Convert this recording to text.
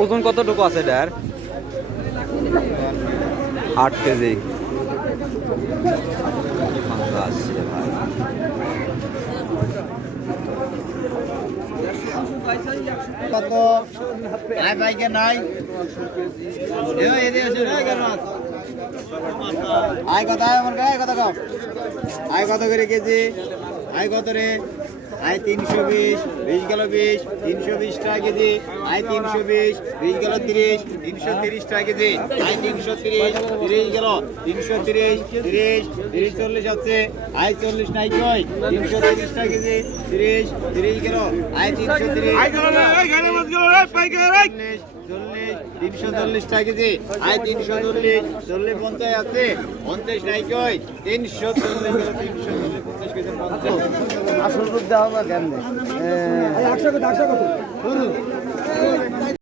ওজন কতটুকু আছে এটার? 8 কেজি। আসছে ভাই। কত আয় বাইকে নাই আয় কত আয় আমার গায়ে কত কম আয় কত করে কেজি আয় কত রে আয় 320 20 গেল 20 320 টাকা কেজি আয় 320 20 গেল 30 330 টাকা কেজি আয় 330 30 গেল 330 30 30 40 আছে আয় 40 নাই কই 330 টাকা কেজি 30 30 গেল আয় 330 আয় গেল এই গাড়ি মাছ গেল রে পাইকে রে 340 টাকা কেজি আয় 340 40 50 আছে 50 নাই কই 340 গেল 340 50 কেজি 50 আসল রূপ দেওয়া না কেন 100 কত